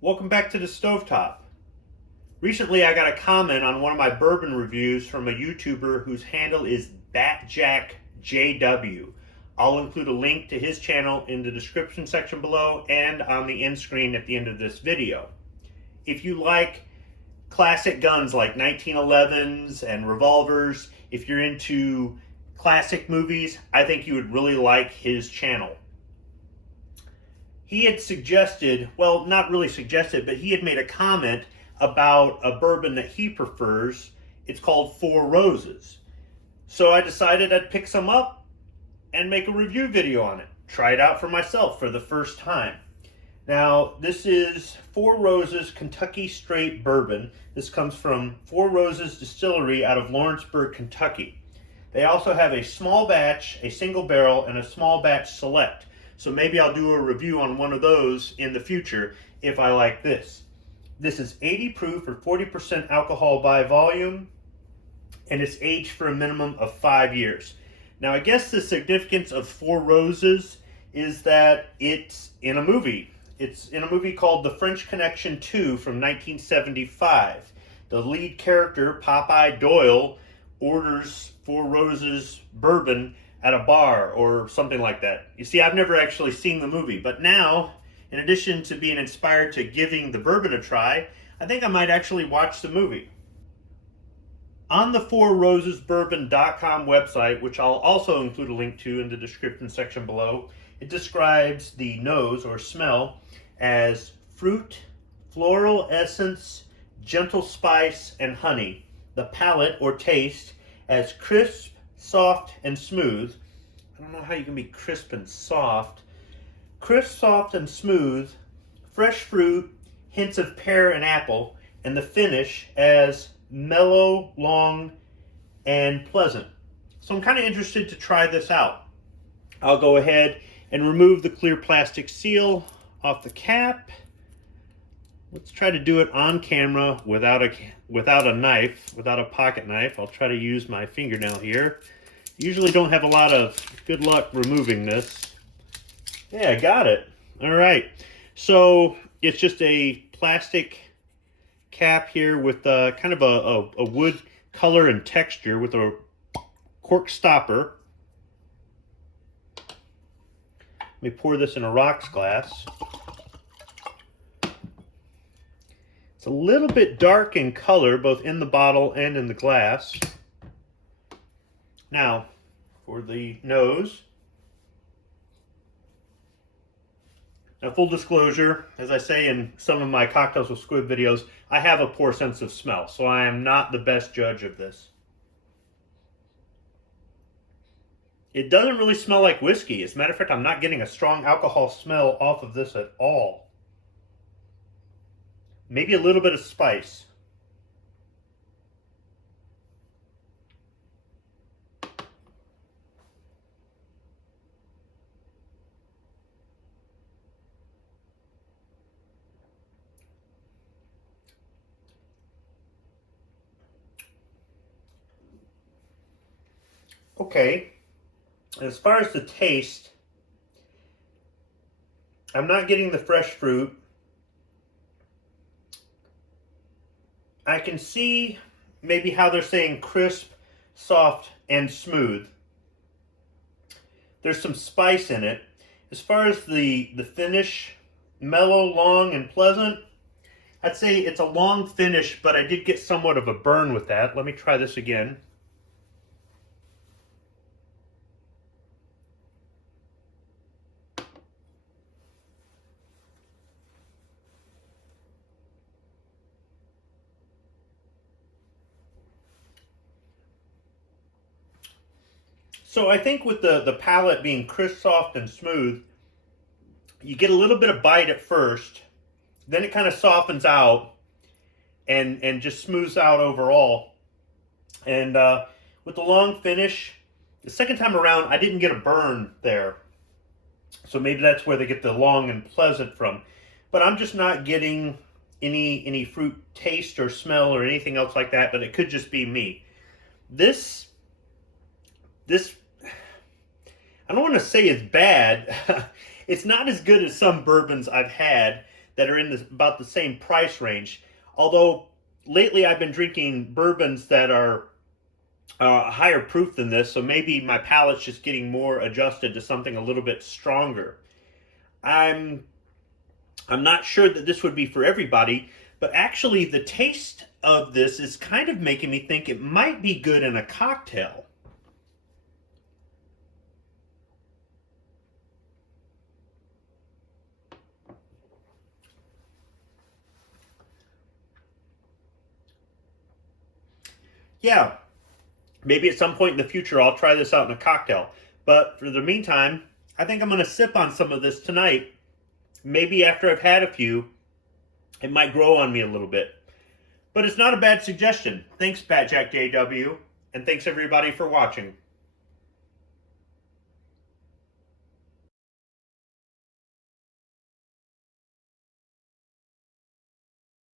Welcome back to the Stovetop. Recently I got a comment on one of my bourbon reviews from a YouTuber whose handle is BATJAC J.W. I'll include a link to his channel in the description section below and on the end screen at the end of this video. If you like classic guns like 1911s and revolvers, if you're into classic movies, I think you would really like his channel. He had suggested, well, not really suggested, but he had made a comment about a bourbon that he prefers. It's called Four Roses. So I decided I'd pick some up and make a review video on it. Try it out for myself for the first time. Now, this is Four Roses Kentucky Straight Bourbon. This comes from Four Roses Distillery out of Lawrenceburg, Kentucky. They also have a small batch, a single barrel, and a small batch select. So maybe I'll do a review on one of those in the future if I like this. This is 80 proof or 40% alcohol by volume, and it's aged for a minimum of 5 years. Now, I guess the significance of Four Roses is that it's in a movie. It's in a movie called The French Connection 2 from 1975. The lead character, Popeye Doyle, orders Four Roses bourbon at a bar or something like that. You see, I've never actually seen the movie, but now, in addition to being inspired to giving the bourbon a try, I think I might actually watch the movie. On the fourrosesbourbon.com website, which I'll also include a link to in the description section below, it describes the nose or smell as fruit, floral essence, gentle spice, and honey. The palate or taste as crisp, soft, and smooth. I don't know how you can be crisp and soft. Crisp, soft, and smooth. Fresh fruit, hints of pear and apple, and the finish as mellow, long, and pleasant. So I'm kind of interested to try this out. I'll go ahead and remove the clear plastic seal off the cap. Let's try to do it on camera without a knife, without a pocket knife. I'll try to use my fingernail here. Usually don't have a lot of good luck removing this. Yeah, I got it. All right. So it's just a plastic cap here with kind of a wood color and texture with a cork stopper. Let me pour this in a rocks glass. It's a little bit dark in color, both in the bottle and in the glass. Now, for the nose. Now, full disclosure, as I say in some of my Cocktails with Squib videos, I have a poor sense of smell, so I am not the best judge of this. It doesn't really smell like whiskey. As a matter of fact, I'm not getting a strong alcohol smell off of this at all. Maybe a little bit of spice. Okay, as far as the taste, I'm not getting the fresh fruit. I can see maybe how they're saying crisp, soft, and smooth. There's some spice in it. As far as the finish, mellow, long, and pleasant, I'd say it's a long finish, but I did get somewhat of a burn with that. Let me try this again. So I think with the palate being crisp, soft, and smooth, you get a little bit of bite at first, then it kind of softens out and just smooths out overall. And with the long finish, the second time around, I didn't get a burn there. So maybe that's where they get the long and pleasant from. But I'm just not getting any fruit taste or smell or anything else like that, but it could just be me. This I don't want to say it's bad. It's not as good as some bourbons I've had that are in about the same price range. Although lately I've been drinking bourbons that are higher proof than this, so maybe my palate's just getting more adjusted to something a little bit stronger. I'm not sure that this would be for everybody, but actually the taste of this is kind of making me think it might be good in a cocktail. Yeah, maybe at some point in the future I'll try this out in a cocktail. But for the meantime, I think I'm going to sip on some of this tonight. Maybe after I've had a few, it might grow on me a little bit. But it's not a bad suggestion. Thanks, BATJAC J.W. And thanks everybody for watching.